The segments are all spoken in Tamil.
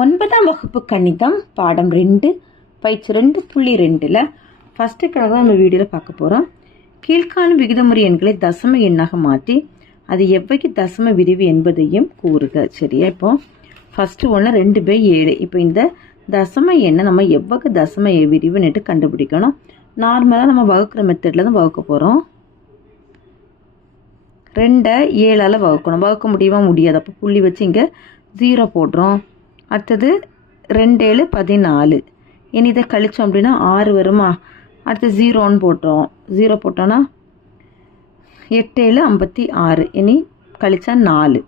ஒன்பதாம் வகுப்பு கணிதம் பாடம் ரெண்டு பயிற்சி ரெண்டு புள்ளி ரெண்டில் ஃபஸ்ட்டு கணக்கு தான் நம்ம வீடியோவில் பார்க்க போகிறோம் கீழ்காணும் விகிதமுறை எண்களை தசம எண்ணாக மாற்றி அது எவ்வகை தசம விரிவு என்பதையும் கூறுக. சரியா? இப்போ ஃபஸ்ட்டு ஒன்று ரெண்டு பை ஏழு. இப்போ இந்த தசம எண்ணை நம்ம எவ்வளவு தசம விரிவுன்னுட்டு கண்டுபிடிக்கணும். நார்மலாக நம்ம வகுக்கிற மெத்தடில் தான் வகுக்க போகிறோம் ரெண்டை ஏழால் வகுக்கணும். வகுக்க முடியுமா? முடியாது. அப்போ புள்ளி வச்சு இங்கே ஜீரோ போடுறோம். அடுத்தது ரெண்டு ஏழு பதினாலு. இனி இதை கழிச்சோம் அப்படின்னா ஆறு வருமா? அடுத்து ஜீரோன்னு போட்டோம். ஜீரோ போட்டோன்னா எட்டு ஏழு ஐம்பத்தி ஆறு. இனி கழிச்சா நாலு.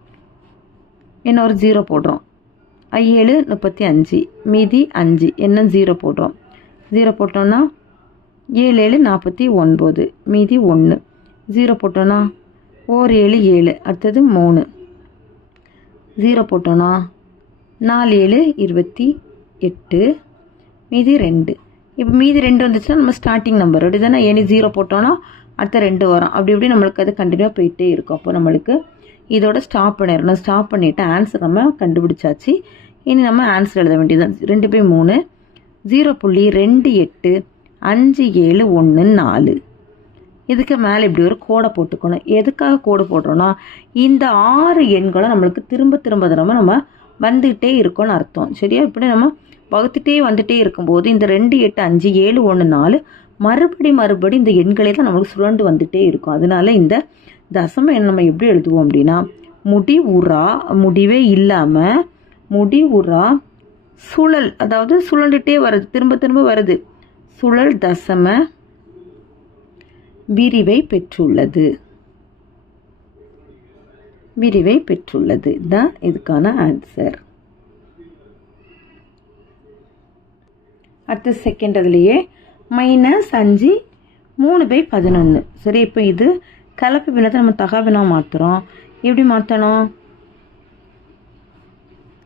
இன்னொரு ஜீரோ போடுறோம். ஐ ஏழு முப்பத்தி அஞ்சு. மீதி அஞ்சு. என்ன ஜீரோ போடுறோம். ஜீரோ போட்டோன்னா ஏழு ஏழு நாற்பத்தி ஒன்பது. மீதி ஒன்று ஜீரோ போட்டோன்னா ஓர் ஏழு ஏழு. அடுத்தது மூணு. ஜீரோ போட்டோன்னா நாலு ஏழு இருபத்தி எட்டு மீதி ரெண்டு. இப்போ மீதி ரெண்டு வந்துச்சுன்னா நம்ம ஸ்டார்டிங் நம்பர் அப்படி தானே ஏனி ஜீரோ போட்டோன்னா அடுத்த ரெண்டு வரும். அப்படி இப்படி நம்மளுக்கு அது கண்டினியூவாக போயிட்டே இருக்கும். அப்போ நம்மளுக்கு இதோட ஸ்டாப் பண்ணிடணும். ஸ்டாப் பண்ணிவிட்டு ஆன்சர் நம்ம கண்டுபிடிச்சாச்சு. இனி நம்ம ஆன்சர் எழுத வேண்டியதுதான். ரெண்டு பை மூணு. ஜீரோ புள்ளி ரெண்டு எட்டு அஞ்சு ஏழு ஒன்று நாலு. இதுக்கு மேலே இப்படி ஒரு கோடை போட்டுக்கணும். எதுக்காக கோடை போடுறோன்னா இந்த ஆறு எண்களும் நம்மளுக்கு திரும்ப திரும்ப திரும்ப நம்ம வந்துகிட்டே இருக்கும்னு அர்த்தம். சரியா? இப்படி நம்ம வகுத்துட்டே வந்துட்டே இருக்கும்போது இந்த ரெண்டு எட்டு அஞ்சு ஏழு ஒன்று நாலு மறுபடி மறுபடி இந்த எண்களே தான் நம்மளுக்கு சுழண்டு வந்துட்டே இருக்கும். அதனால இந்த தசம எண் நம்ம எப்படி எழுதுவோம் அப்படின்னா முடிவுறா முடிவே இல்லாமல் முடிவுறா சுழல் அதாவது சுழண்டுட்டே வருது திரும்ப திரும்ப வருது. சுழல் தசம விரிவை பெற்றுள்ளது. விரிவை பெற்றுள்ளது. தான் இதுக்கான ஆன்சர் அடுத்த செகண்ட் அதுலேயே மைனஸ் அஞ்சு மூணு பை பதினொன்று சரி இப்போ இது கலப்பு வினத்தை நம்ம தகவினா மாற்றுறோம் எப்படி மாற்றணும்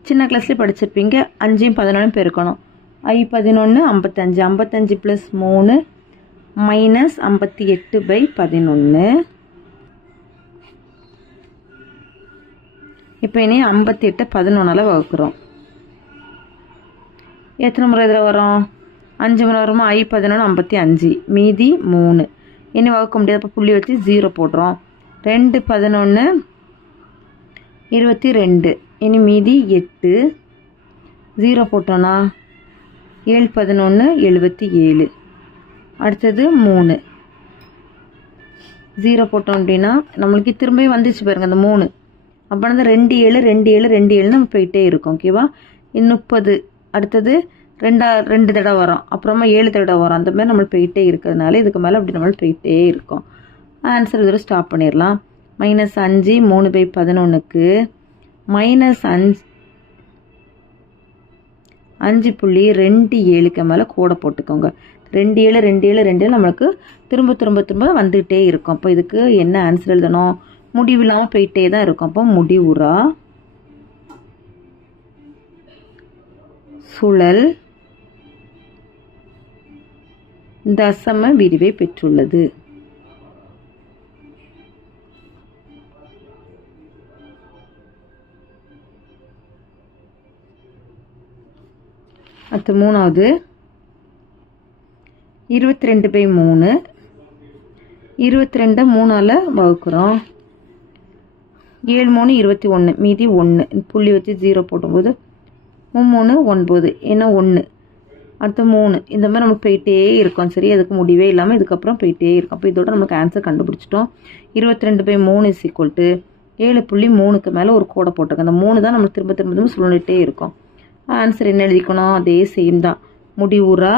சின்ன கிளாஸ்லேயே படிச்சிருப்பீங்க. அஞ்சையும் பதினொன்றும் பெருக்கணும். ஐ பதினொன்று ஐம்பத்தஞ்சு. ஐம்பத்தஞ்சு ப்ளஸ் மூணு மைனஸ் ஐம்பத்தி எட்டு பை பதினொன்று இப்போ இனி ஐம்பத்தி எட்டு பதினொன்றில் வகுக்கிறோம். எத்தனை முறை இதில் வரும் அஞ்சு முறை வருமா? ஐ பதினொன்று ஐம்பத்தி அஞ்சு. மீதி மூணு. இனி வகுக்க முடியாது. அப்போ புள்ளி வச்சு ஜீரோ போடுறோம். ரெண்டு பதினொன்று இருபத்தி ரெண்டு. இனி மீதி எட்டு. ஜீரோ போட்டோன்னா ஏழு பதினொன்று எழுபத்தி ஏழு. அடுத்தது மூணு. ஜீரோ போட்டோம் அப்படின்னா நம்மளுக்கு திரும்பி வந்துச்சு பாருங்க அந்த மூணு. அப்போ வந்து ரெண்டு ஏழு ரெண்டு ஏழு ரெண்டு ஏழு நம்ம போயிட்டே இருக்கும் ஓகேவா முப்பது. அடுத்தது ரெண்டா ரெண்டு தடவை வரும். அப்புறமா ஏழு தடவை வரும். அந்த மாதிரி நம்மளுக்கு போயிட்டே இருக்கிறதுனால இதுக்கு மேலே அப்படி நம்மளுக்கு போயிட்டே இருக்கும். ஆன்சர் இதோட ஸ்டாப் பண்ணிடலாம். மைனஸ் அஞ்சு மூணு பை பதினொன்றுக்கு மைனஸ் அஞ்சு அஞ்சு புள்ளி ரெண்டு ஏழுக்கு மேலே கூட போட்டுக்கோங்க. ரெண்டு ஏழு ரெண்டு ஏழு ரெண்டு ஏழு நம்மளுக்கு திரும்ப திரும்ப திரும்ப வந்துகிட்டே இருக்கும். அப்போ இதுக்கு என்ன ஆன்சர் எழுதணும்? முடிவில்லாமல் போயிட்டே தான் இருக்கும். அப்போ முடிவுறா? சுழல் தசம விரிவை பெற்றுள்ளது. அடுத்து மூணாவது. இருபத்தி ரெண்டு பை மூணு. இருபத்தி ரெண்டை மூணால் வகுக்கிறோம். ஏழு மூணு இருபத்தி ஒன்று மீதி ஒன்று புள்ளி வச்சு ஜீரோ போடும்போது மூணு ஒன்பது. என்ன ஒன்று அடுத்து மூணு. இந்த மாதிரி நம்ம போயிட்டே இருக்கும். சரி அதுக்கு முடிவே இல்லாமல் இதுக்கப்புறம் போயிட்டே இருக்கும். அப்போ இதோட நமக்கு ஆன்சர் கண்டுபிடிச்சிட்டோம். இருபத்தி ரெண்டு பை மூணு இஸ் ஈக்குவல் டு ஏழு புள்ளி மூணுக்கு மேலே ஒரு கோடை போட்டிருக்கோம். அந்த மூணு தான் நம்ம திரும்ப திரும்ப திரும்ப சொல்லிட்டே இருக்கோம். ஆன்சர் என்ன எழுதிக்கணும்? அதே சேம் தான். முடிவுறா?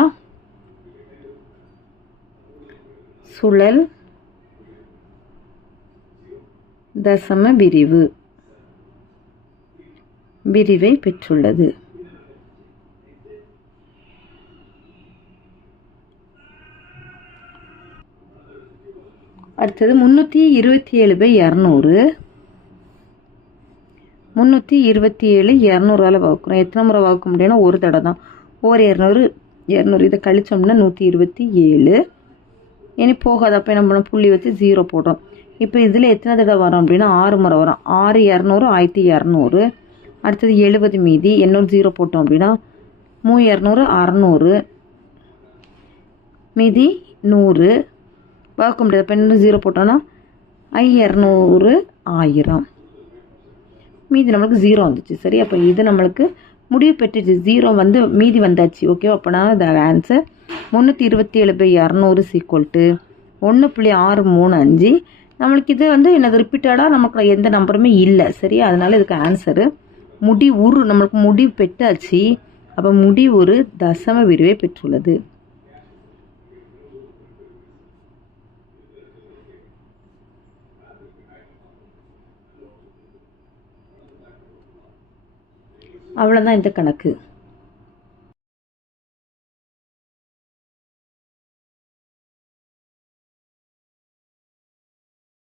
சுழல் தசம விரிவு விரிவை பெற்றுள்ளது. அடுத்தது முந்நூற்றி இருபத்தி ஏழு பை இரநூறு. முந்நூற்றி இருபத்தி ஏழு இரநூறால் வகுக்கிறோம். எத்தனை முறை வகுக்க முடியும்னா ஒரு தடவை தான். ஒரு இரநூறு இரநூறு இதை கழிச்சோம்னா நூற்றி இருபத்தி ஏழு. இனி போகாத அப்போ என்ன பண்ணோம் புள்ளி வச்சு ஜீரோ போடுறோம். இப்போ இதில் எத்தனை தடவை வரும் அப்படின்னா ஆறு முறை வரும். ஆறு இரநூறு ஆயிரத்தி இரநூறு. அடுத்தது எழுபது மீதி எண்ணூறு ஜீரோ போட்டோம் அப்படின்னா மூ இரநூறு அறநூறு. மீதி நூறு. வகுக்க முடியாது. இப்போ இன்னும் ஜீரோ போட்டோன்னா ஐ இரநூறு ஆயிரம். மீதி நம்மளுக்கு ஜீரோ வந்துச்சு. சரி அப்போ இது நம்மளுக்கு முடிவு பெற்றுச்சு. ஜீரோ வந்து மீதி வந்தாச்சு. ஓகேவா அப்போனா த ஆன்சர் முந்நூற்றி இருபத்தி ஏழு பை இரநூறு சீக்குவல் டு ஒன்று புள்ளி ஆறு மூணு அஞ்சு நம்மளுக்கு இது வந்து என்னது ரிப்பீட்டடாக நமக்கு எந்த நம்பருமே இல்லை சரியா? அதனால இதுக்கு ஆன்சரு முடி உரு நம்மளுக்கு முடி பெட்டாச்சு அப்போ முடி ஒரு தசம விரிவை பெற்றுள்ளது. அவ்வளோதான் இந்த கணக்கு.